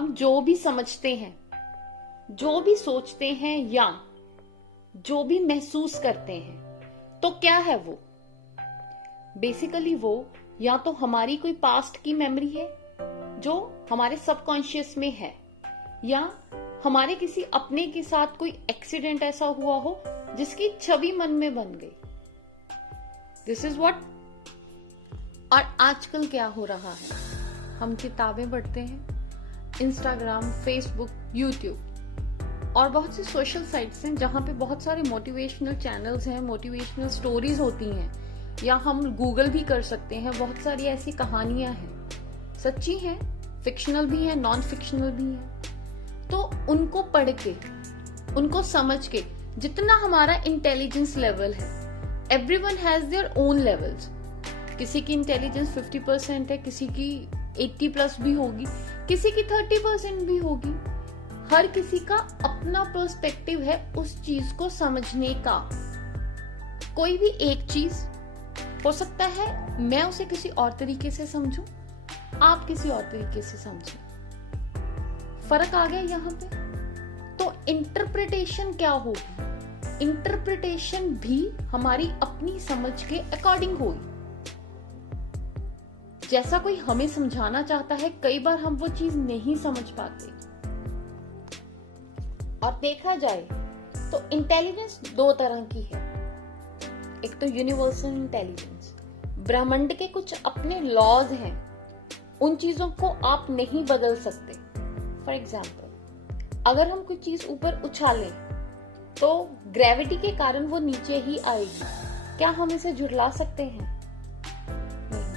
हम जो भी समझते हैं, जो भी सोचते हैं या जो भी महसूस करते हैं, तो क्या है वो? बेसिकली वो या तो हमारी कोई पास्ट की मेमोरी है जो हमारे सबकॉन्शियस में है, या हमारे किसी अपने के साथ कोई एक्सीडेंट ऐसा हुआ हो जिसकी छवि मन में बन गई। This is what. और आजकल क्या हो रहा है, हम किताबें पढ़ते हैं, इंस्टाग्राम, फेसबुक, यूट्यूब और बहुत सी सोशल साइट्स हैं जहां पे बहुत सारे मोटिवेशनल चैनल्स हैं, मोटिवेशनल स्टोरीज होती हैं, या हम गूगल भी कर सकते हैं। बहुत सारी ऐसी कहानियां हैं, सच्ची हैं, फिक्शनल भी हैं, नॉन फिक्शनल भी हैं। तो उनको पढ़ के, उनको समझ के, जितना हमारा इंटेलिजेंस लेवल है, everyone has their own levels. किसी की इंटेलिजेंस 50% है, किसी की 80 प्लस भी होगी, किसी की 30% भी होगी। हर किसी का अपना पर्सपेक्टिव है उस चीज को समझने का। कोई भी एक चीज हो सकता है मैं उसे किसी और तरीके से समझूं, आप किसी और तरीके से समझें। फर्क आ गया यहाँ पे। तो इंटरप्रिटेशन क्या होगी? इंटरप्रिटेशन भी हमारी अपनी समझ के अकॉर्डिंग होगी। जैसा कोई हमें समझाना चाहता है, कई बार हम वो चीज नहीं समझ पाते। और देखा जाए तो इंटेलिजेंस दो तरह की है। एक तो यूनिवर्सल इंटेलिजेंस, ब्रह्मांड के कुछ अपने लॉज हैं, उन चीजों को आप नहीं बदल सकते। फॉर एग्जाम्पल, अगर हम कोई चीज ऊपर उछालें तो ग्रेविटी के कारण वो नीचे ही आएगी। क्या हम इसे झुरला सकते हैं? नहीं।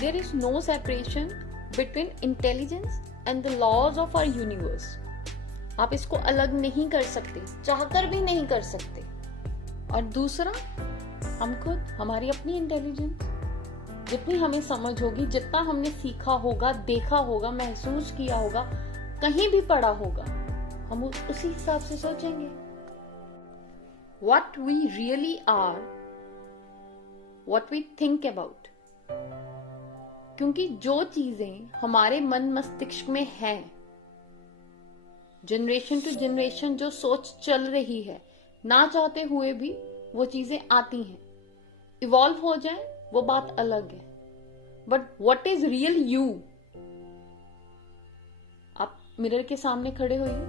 There is no separation between intelligence and the laws of our universe. आप इसको अलग नहीं कर सकते, चाहकर भी नहीं कर सकते। और दूसरा, हम खुद, हमारी अपनी इंटेलिजेंस, जितनी हमें समझ होगी, जितना हमने सीखा होगा, देखा होगा, महसूस किया होगा, कहीं भी पढ़ा होगा, हम उसी हिसाब से सोचेंगे। What we really are, what we think about। क्योंकि जो चीजें हमारे मन मस्तिष्क में हैं, जनरेशन टू जनरेशन जो सोच चल रही है, ना चाहते हुए भी वो चीजें आती हैं। इवॉल्व हो जाए वो बात अलग है, but what is real you? आप मिरर के सामने खड़े होइए,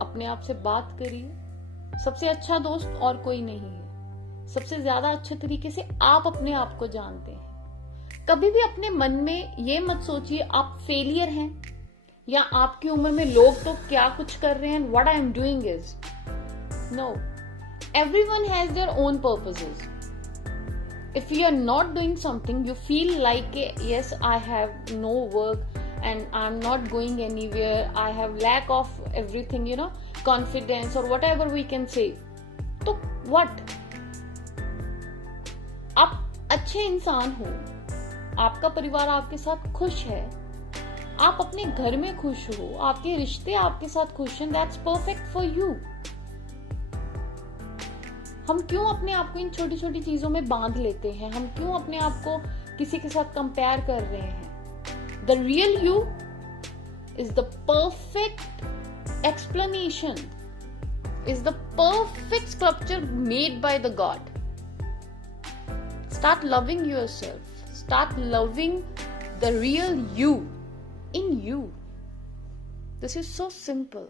अपने आप से बात करिए। सबसे अच्छा दोस्त और कोई नहीं है। सबसे ज्यादा अच्छे तरीके से आप अपने आप को जानते हैं। कभी भी अपने मन में ये मत सोचिए आप फेलियर हैं, या आपकी उम्र में लोग तो क्या कुछ कर रहे हैं, what I am doing is no. Everyone has their own purposes. If you are not doing something, you feel like, yes, I have no work and I'm not going anywhere, I have lack of everything, confidence or whatever we can say. तो what? आप अच्छे इंसान हो, आपका परिवार आपके साथ खुश है, आप अपने घर में खुश हो, आपके रिश्ते आपके साथ खुश हैं, that's perfect for you. हम क्यों अपने आप को इन छोटी छोटी चीजों में बांध लेते हैं? हम क्यों अपने आप को किसी के साथ कंपेयर कर रहे हैं? The real you is the perfect explanation, is the perfect sculpture made by the God. Start loving yourself, start loving the real you in you. This is so simple.